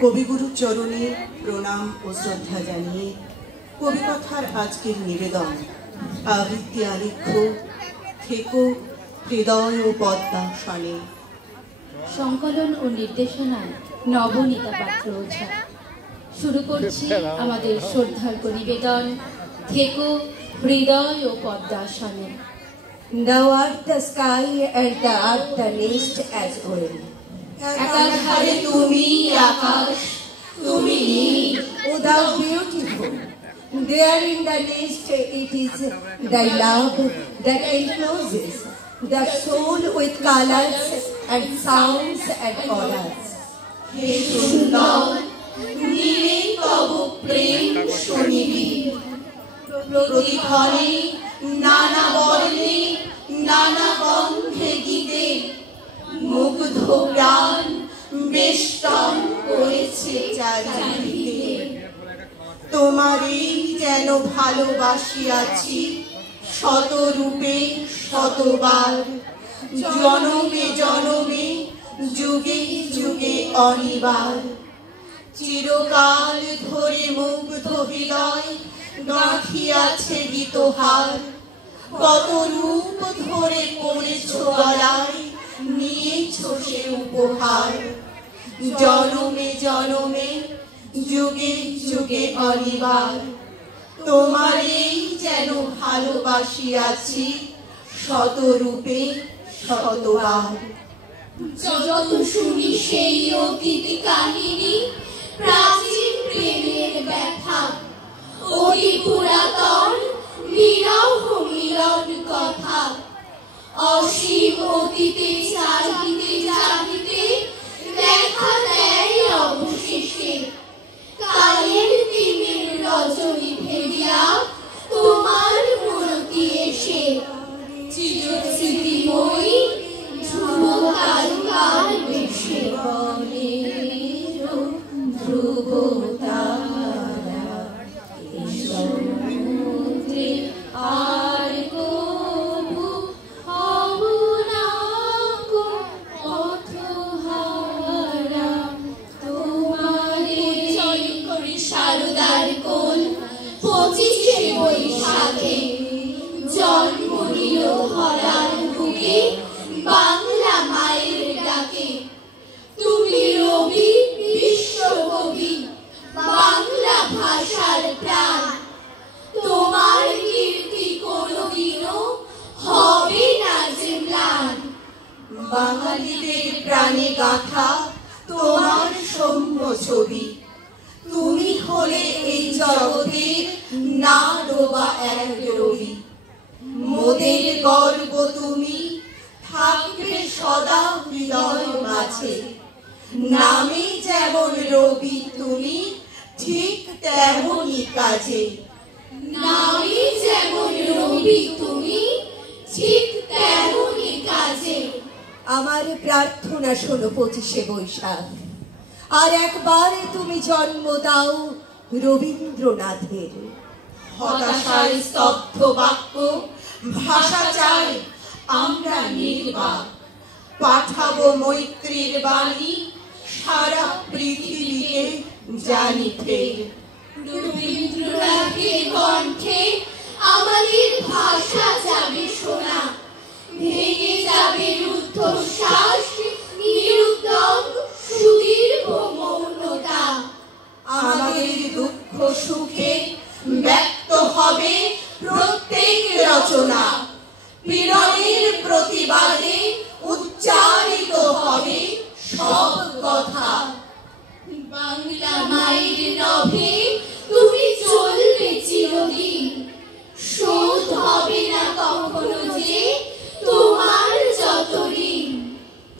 কবিগুরুর চরণে প্রণাম ও শ্রদ্ধা জানিয়ে কবিকথার আজকের নিবেদন আবৃত্তি আলেখ্য থেকো হৃদয় ও পদ্মাসনে। সংকলন ও নির্দেশনায় নবনীতা পাত্র ওঝা। শুরু করছি আমাদের শ্রদ্ধার্ঘ নিবেদন থেকো হৃদয় ও পদ্মাসনে। Thou art the sky and thou art the nest as well. একাধারে তুমি আকাশ, তুমি নীল। O thou beautiful, there in the nest it is thy love that encloses the soul with colors and sounds and odors. হে সুন্দর, নীলে তব প্রেম শোনিবি, প্রতিক্ষণে নানা বর্ণে নানা গন্ধে গীতে মুগ্ধ প্রাণ বেষ্টন করেছে চারিদিকে। তোমারই যেন ভালোবাসিয়াছি শতরূপে শতবার, জনমে জনমে যুগে যুগে অনিবার। চিরকাল ধরে মুগ্ধ হৃদয় গাঁথিয়াছে গীতহার, কত রূপ ধরে পড়েছ গলায় নিয়েছ সে উপহার। জনমে জনমে যুগে যুগে অনিবার, তোমারই যেন ভালোবাসিয়াছি শতরূপে শতবার। যত শুনি সেই অতীত কাহিনী, প্রাচীন প্রেমের ব্যথা, অতি পুরাতন বিরহ মিলন কথা। অসীম অতীতে চাহিতে চাহিতে দেখা দেয় অবশেষে কালের তিমির রজনী ভেদিয়া তোমার মূর্তি এসে। চিরস্মৃতিময়ী ধ্রুব তারকার বেশে বলে ধ্রুব তারা এই সমুদ্রে আর কবু হব না গো পথহারা। তোমারে জয় করি শারদার কোল 25শে বৈশাখে, জন্ম নিল ধরার বুকে বাংলা মায়ের ডাকে। তুমি রবি বিশ্বকবি, বাংলা ভাষার প্রাণ, তোমার কীর্তি কোনোদিনও হবে না যে ম্লান। বাঙালিদের প্রাণে গাঁথা তোমার সৌম্য ছবি, তুমি হলে এই জগতের না ডোবা এক রবি। মোদের গর্ব তুমি, থাকবে সদা হৃদয় মাঝে। নামে যেমন রবি তুমি, ঠিক তেমনই কাজে। নামে যেমন রবি তুমি, ঠিক তেমনই কাজে। আমার প্রার্থনা শোনো 25শে বৈশাখ, আর একবার তুমি জন্ম দাও রবীন্দ্রনাথের। হতাশায় স্তব্ধ বাক্য ভাষা চাই আমরা নির্বাক, পাঠাবো মৈত্রীর বাণী সারা পৃথিবীকে জানি ফের। রবীন্দ্রনাথের কণ্ঠে আমাদের ভাষা যাবে শোনা, ভেঙে যাবে রুদ্ধশ্বাস নিরুদ্যম সুদীর্ঘ মৌনতা। আমাদের দুঃখ সুখে ব্যক্ত হবে প্রত্যেক রচনা, পীড়নের প্রতিবাদে উচ্চারিত হবে সব কথা। বাংলা মায়ের নভে তুমি চলবে চিরদিন, শোধ হবে না কখনো যে তোমার যত ঋণ।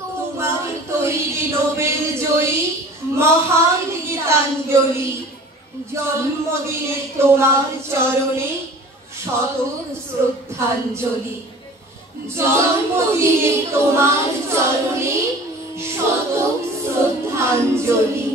তোমার তৈরি নোবেল জয়ী মহান গীতাঞ্জলি, জন্মদিনে তোমার চরণে শত শ্রদ্ধাঞ্জলি। জন্মদিনে তোমার চরণে শত শ্রদ্ধাঞ্জলি।